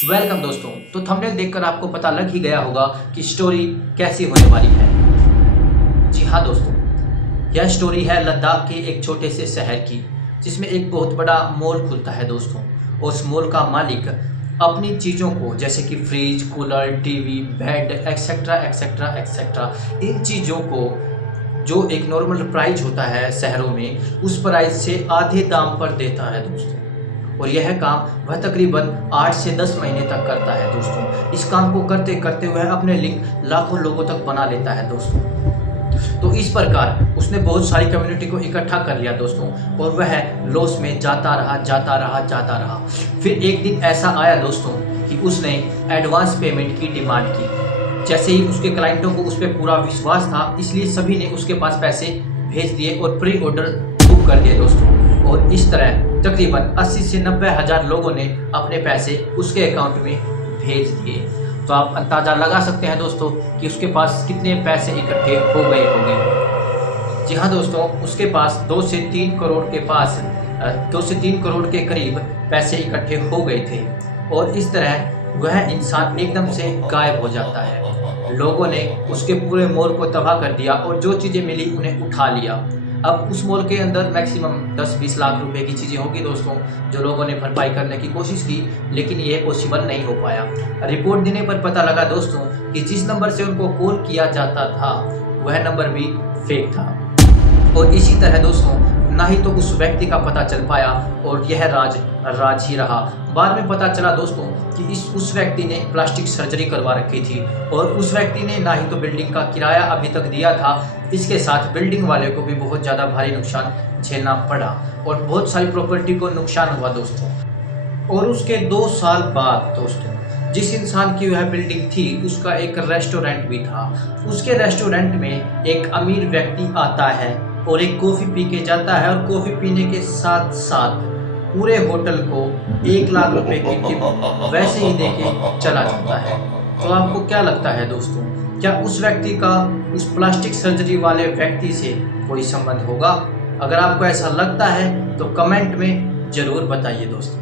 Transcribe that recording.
Welcome दोस्तों। तो thumbnail देखकर आपको पता लग ही गया होगा कि स्टोरी कैसी होने वाली है। जी हाँ दोस्तों, यह स्टोरी है लद्दाख के एक छोटे से शहर की, जिसमें एक बहुत बड़ा मॉल खुलता है दोस्तों। उस मॉल का मालिक अपनी चीज़ों को जैसे कि fridge, cooler, TV, bed etcetera etcetera etcetera, इन चीज़ों को जो एक नॉर्मल प्राइस होता है शहरों में, उस प्राइस से आधे दाम पर देता है दोस्तों। और यह काम वह तकरीबन 8 से 10 महीने तक करता है दोस्तों। इस काम को करते करते वह अपने लिंक लाखों लोगों तक बना लेता है दोस्तों। तो इस प्रकार उसने बहुत सारी कम्युनिटी को इकट्ठा कर लिया दोस्तों, और वह लॉस में जाता रहा जाता रहा जाता रहा। फिर एक दिन ऐसा आया दोस्तों कि उसने एडवांस पेमेंट की डिमांड की। जैसे ही उसके क्लाइंटों को उस पर पूरा विश्वास था, इसलिए सभी ने उसके पास पैसे भेज दिए और प्री ऑर्डर बुक कर दिए दोस्तों। और इस तरह तकरीबन 80 से 90 हज़ार लोगों ने अपने पैसे उसके अकाउंट में भेज दिए। तो आप अंदाज़ा लगा सकते हैं दोस्तों कि उसके पास कितने पैसे इकट्ठे हो गए होंगे। जी हाँ दोस्तों, उसके पास 2 से 3 करोड़ के पास 2 से 3 करोड़ के करीब पैसे इकट्ठे हो गए थे। और इस तरह वह इंसान एकदम से गायब हो जाता है। लोगों ने उसके पूरे मॉल को तबाह कर दिया और जो चीज़ें मिली उन्हें उठा लिया। अब उस मॉल के अंदर मैक्सिमम 10-20 लाख रुपए की चीज़ें होगी दोस्तों, जो लोगों ने भरपाई करने की कोशिश की, लेकिन ये पॉसिबल नहीं हो पाया। रिपोर्ट देने पर पता लगा दोस्तों कि जिस नंबर से उनको कॉल किया जाता था, वह नंबर भी फेक था। और इसी तरह दोस्तों ना ही तो उस व्यक्ति का पता चल पाया और यह राज ही रहा। बाद में पता चला दोस्तों कि उस व्यक्ति ने प्लास्टिक सर्जरी करवा रखी थी, और उस व्यक्ति ने ना ही तो बिल्डिंग का किराया अभी तक दिया था, इसके साथ बिल्डिंग वाले को भी बहुत ज़्यादा भारी नुकसान झेलना पड़ा और बहुत सारी प्रॉपर्टी को नुकसान हुआ दोस्तों। और उसके 2 साल बाद दोस्तों, जिस इंसान की वह बिल्डिंग थी, उसका एक रेस्टोरेंट भी था। उसके रेस्टोरेंट में एक अमीर व्यक्ति आता है और एक कॉफ़ी पी के जाता है, और कॉफ़ी पीने के साथ साथ पूरे होटल को 1 लाख रुपए की टिप वैसे ही देके चला जाता है। तो आपको क्या लगता है दोस्तों, क्या उस व्यक्ति का उस प्लास्टिक सर्जरी वाले व्यक्ति से कोई संबंध होगा? अगर आपको ऐसा लगता है तो कमेंट में ज़रूर बताइए दोस्तों।